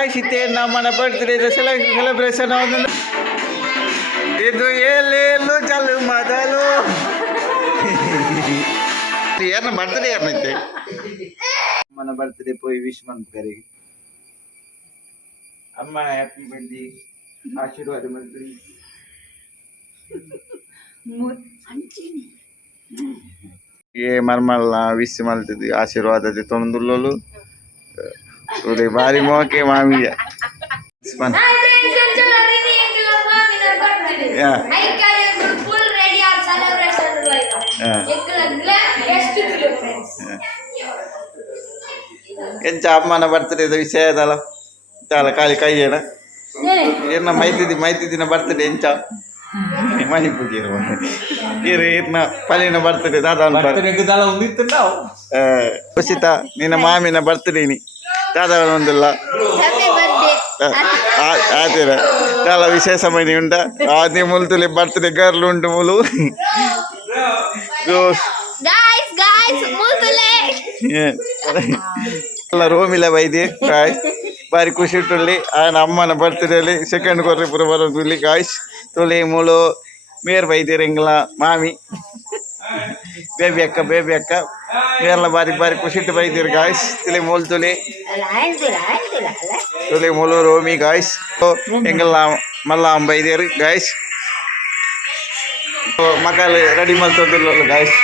guys, ite namana birthday celebration avundu. Idu elelu chalu madalu. Yerna birthday yerna ite. Mana birthday poi wish man kare. Amma happy birthday. Ashirwad mandri. ये मरमल wish मल्तदी आशीर्वाद दे तोंदुल्लोलु ओरे बारी मोके मामी spun या I can full ready of celebration होएगा एक guest to friends ಎಂಚಾ ಅಮ್ಮನ ಬರ್ತಡೇ ವಿಷಯ ಅದಲ್ಲ ಚಾಲ ಕಾಲಿ ಕೈಯೇನ ಏನ ಮೈತಿ ದಿನ ಬರ್ತಡೇ ಎಂಚಾ ಮನಿ ಪೂಜೆ ಏನ ಪಲಿನ ಬರ್ತಡೇ ದಾದಾನ ಬರ್ತಡೇ ದಾಲ ಒಂದಿತ್ತುಂಡಾವು ಖುಷಿತ ನಿನ್ನ ಮಾಮಿನ ಬರ್ತಡೇ ನಿ ದಾದಾನ ಒಂದಿಲ್ಲ ಹ್ಯಾಪಿ ಬರ್ತ್ಡೇ ಆತಿರ ದಾಲ ವಿಶೇಷಮೈನಿ ಉಂಡ ಆದಿ ಮುಲ್ತುಲಿ ಬರ್ತಡೇ ಗರ್ಲ್ ಉಂಟು ಮುಲು guys ಮುಲ್ತುಲೆ ಎಲ್ಲ ರೋಮಿಲ ಬೈದಿ ಗಾಯ್ಸ್ ಬಾರಿ ಖುಷಿ ಇಟ್ಟುಳ್ಳಿ ಆಯನ ಅಮ್ಮನ ಬರ್ತಡೇಲಿ ಸೆಕೆಂಡ್ ಕೊರ್ರಿ ಪುರ ಬರೋದಿಲ್ಲಿ ಗಾಯ್ಸ್ ತುಳಿ ಮೂಳು ಮೇರ್ ಬೈದಿರಿ ಎಂಗ್ಲ ಮಾಮಿ ಬೇಬಿ ಅಕ್ಕ ಮೇರ್ಲ ಬಾರಿ ಖುಷಿ ಇಟ್ಟು ಬೈದಿರಿ ಗಾಯ್ಸ್ ತುಳಿ ಮೂಲು ತುಳಿ ಮೂಲು ರೋಮಿ ಗಾಯ್ಸ್ ಎಂಗಲ್ಲ ಮಲ್ಲ ಬೈದಿರಿ ಗಾಯ್ಸ್ ಮಕ್ಕಳು ರೆಡಿ ಮಾಡ್ತಂದಿಲ್ಲ ಗಾಯ್ಸ್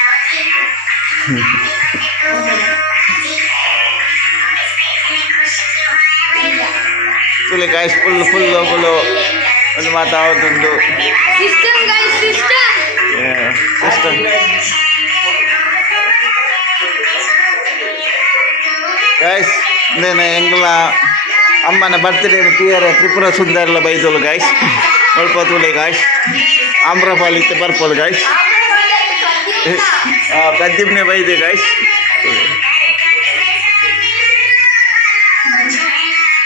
ತುಳಿ ಗಾಯ್ಸ್ ಫುಲ್ ಒಂದು ಮಾತಾಡುತ್ತುಂಟು ಸಿಸ್ಟಮ್ ಗಾಯ್ಸ್ ಇಂದೇನೆ ಎಂಗ್ಲ ಅಮ್ಮನ ಬರ್ತ್ಡೇ ತೀಯರ ತ್ರಿಪುರ ಸುಂದರಲ ಬೈದೋಳು ಗಾಯ್ಸ್ ಸ್ವಲ್ಪ ತುಳಿ ಗಾಯ್ಸ್ ಆಮ್ರಪಾಲ್ ಇತ್ತೆ ಬರ್ಪೋಳು ಗಾಯ್ಸ್ ಪ್ರದೀಪ್ನೆ ಬೈದೆ ಗಾಯ್ಸ್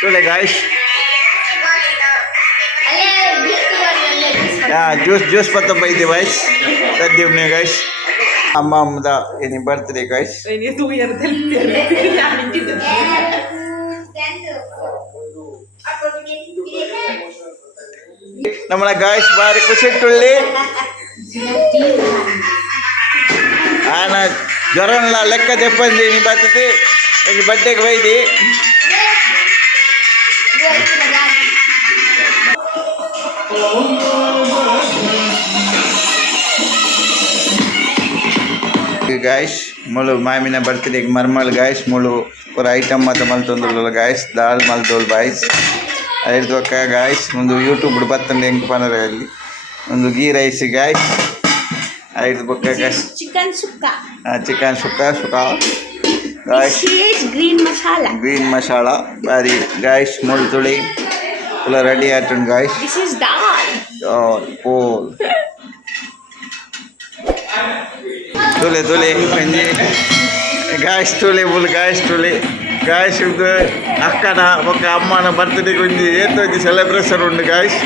ತುಳಿ ಗಾಯ್ಸ್ ಜ್ಯೂಸ್ ಪತ್ತ ಬೈದೆ ಗಾಯ್ಸ್ ಪ್ರದೀಪ್ನೆ ಗಾಯ್ಸ್ ಅಮ್ಮದ ಏನಿ ಬರ್ತ್ಡೇ ಗಾಯ್ಸ್ നമ്മളെ ഗായ്സ് ബാരി ಖುಷಿಟ್ಟುಳ್ಳಿ ಆನ ಜ್ವರನ್ಲ ಲೆಕ್ಕ ತೆಪ್ಪಂದಿ ನೀ ಬರ್ತದೆ ಈ ಬಡ್ಡೆಗೆ ಬೈದಿ गाइस मुलु मामिना बर्थडे मरमल गाइस मुलु और आइटम मत मल्तोंदुल गाइस दाल मल्तोल गाइस ಐದು ಒಕ್ಕ ಗಾಯ್ಸ್ ಒಂದು ಯೂಟ್ಯೂಬ್ ಬತ್ತಂಡೆ ಹೆಂಗೆ ಪನರ ಅಲ್ಲಿ ಒಂದು ಗೀ ರೈಸ್ ಗಾಯ್ಸ್ ಐದು ಬೊಕ್ಕ guys chicken sukka guys green masala ಬಾರಿ ಗಾಯ್ಸ್ ಮುಳ್ಳು ತುಳಿ ಎಲ್ಲ ರೆಡಿ ಆಯ್ತು ಗಾಯ್ಸ್ ಪೋಲ್ ತುಳಿ ಪಂಜಿ ಗಾಯ್ಸ್ ತುಳಿ ಬುಲ್ ಗಾಯ್ಸ್ ಇದು ಅಕ್ಕನ ఒక ಅಮ್ಮನ ಬರ್ತ್ಡೇ ಗುಂಜಿ ಏತೋಜಿ ಸೆಲೆಬ್ರೇಷನ್ ಉಂಡು ಗಾಯ್ಸ್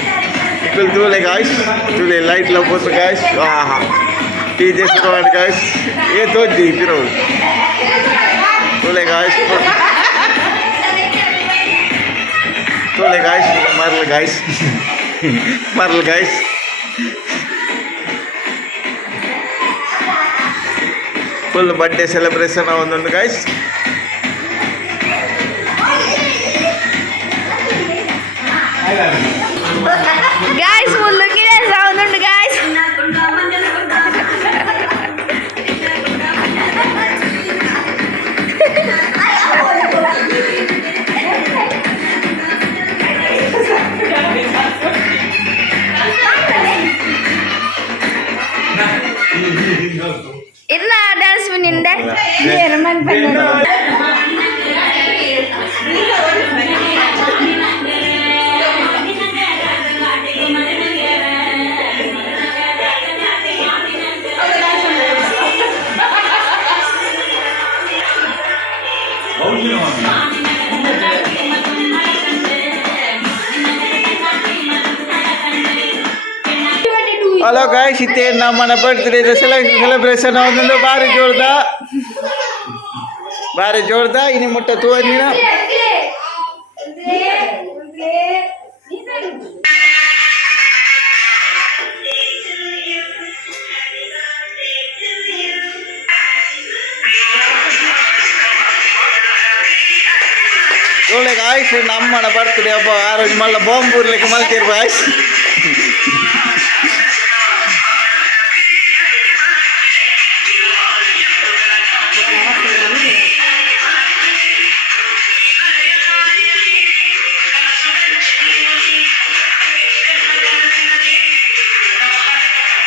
ಇಕ್ಕಲ್ ತೂಲೆ ಗಾಯ್ಸ್ ತುಳಿ ಲೈಟ್ ಲಪ್ಪು ಗಾಯ್ಸ್ ಆಹಾ ಡಿಜೆ ಶುರು ಮಾಡಿ ಗಾಯ್ಸ್ ಏತೋಜಿ ತಿರು ತುಳೆ ಗಾಯ್ಸ್ ಮರ್ಲ್ ಗಾಯ್ಸ್ ಫುಲ್ ಬರ್ಡೇ ಸೆಲೆಬ್ರೇಷನ್ ಒಂದೊಂದು guys guys mulluki sound undu guys irna dance meninde Jerman pannu hello guys ಇತ್ತೆ ನಮ್ಮನ ಬರ್ತ್ಡೇ ಸೆಲೆಬ್ರೇಷನ್ ಅವನೊಂದು ಬಾರಿ ಜೋರ್ದ ಇನಿ ಮುಟ್ಟ ತೂವನ್ನಿನ ಒಳ್ಳೆ ಗಾಯ್ಸ್ ನಮ್ಮನ ಬರ್ತದೆ ಹಬ್ಬ ಆರೋಗ್ಯ ಮಲ್ಲ ಬಾಂಬ್ ಊರ್ಲಿಕ್ಕೆ ಮಲ್ತಿರ್ ಗಾಯ್ಸ್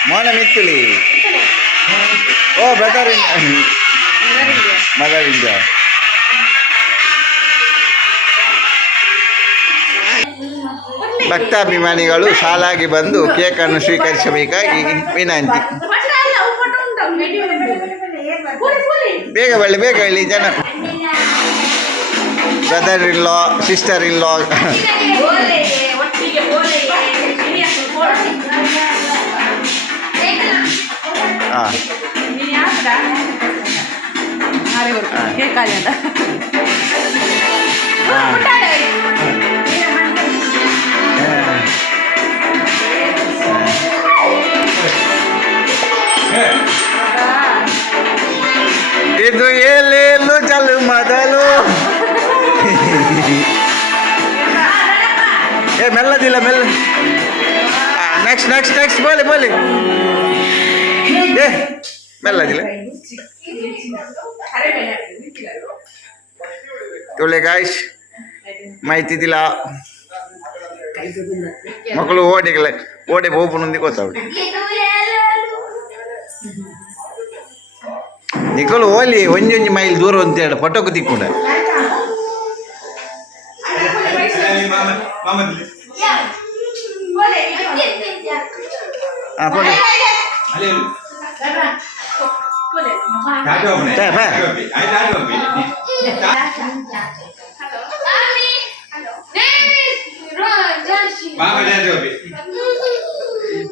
ಮೋನ ಮಿತ್ತುಲಿ ಓ ಬ್ರದರ್ ಮದರ್ ಇಂಡಿಯಾ ಭಕ್ತಾಭಿಮಾನಿಗಳು ಸಾಲಾಗಿ ಬಂದು ಕೇಕನ್ನು ಸ್ವೀಕರಿಸಬೇಕಾಗಿ ವಿನಂತಿ. ಬೇಗ ಹೇಳಿ ಜನ brother in law sister in ಲಾ ಇದು ಏಲೇಲು ಚಲು ಮೊದಲು ಏ ಮೆಲ್ಲದಿಲ್ಲ ಮೆಲ್ಲ ನೆಕ್ಸ್ಟ್ ಬೋಲಿ ಏ ಮೆಲ್ಲದಿಲ್ಲ ಒಳ್ಳೆ ಗಾಯ್ಸ್ ಮಾಹಿತಿ ದಿಲ್ಲ ಮಕ್ಕಳು ಓಡೆ ಹೋಗ್ಬಿಟ್ಟು ಗೊತ್ತಾವ್ರಿ ನಿಕ್ಕಲು ಓಲಿ ಒಂಜೊಂಜಿ ಮೈಲ್ ದೂರ ಅಂತ ಹೇಳಿ ಪಟೋಕು ತಿಕ್ಕೊಂಡ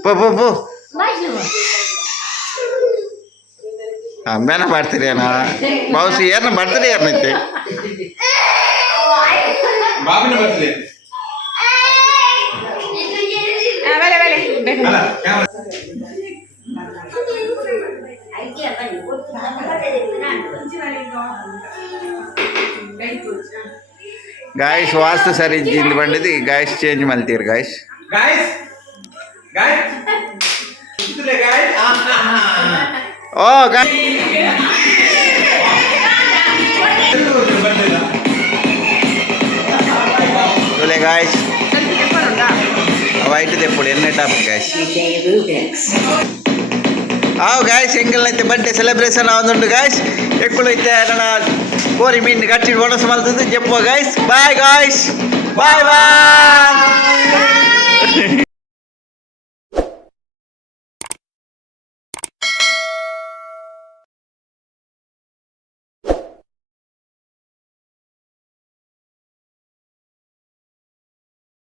ಪೋ ಅಮ್ಮೇನ ಮಾಡ್ತೀರಿ ಅಣ್ಣ ಬಾವುಸಿ ಏನ ಮಾಡ್ತೀರಿ ಏನೈತೆ ಗಾಯ್ಸ್ ವಾಸ್ತು ಸರಿ ಇಂದ ಬಂದಿದ್ದು ಗಾಯ್ಸ್ ಚೇಂಜ್ ಮಾಡ್ತೀರಿ ಗಾಯ್ಸ್ ಓ ಒಳ್ಳೆ ಗಾಯ್ಸ್ ವೈಟ್ ತೆಪ್ಪುಡು ಎಣ್ಣೆ ಟಾಪ್ ಗಾಯ್ಸ್ ಆವ್ ಗಾಯ್ಸ್ ಎಂಗಲ್ನೈತೆ ಬರ್ಡೇ ಸೆಲೆಬ್ರೇಷನ್ ಆವೊಂದುಂಡು ಗಾಯ್ಸ್ ಎಕ್ಕುಲೈತೆ ನನ್ನ ಕೋರಿ ಮೀನು ಕಚ್ಚಿಡು ಒಣಸು ಮಲ್ತದ್ದು ಜಪ್ಪುವ ಗಾಯ್ಸ್ ಬಾಯ್ ಗಾಯ್ಸ್ ಬಾಯ್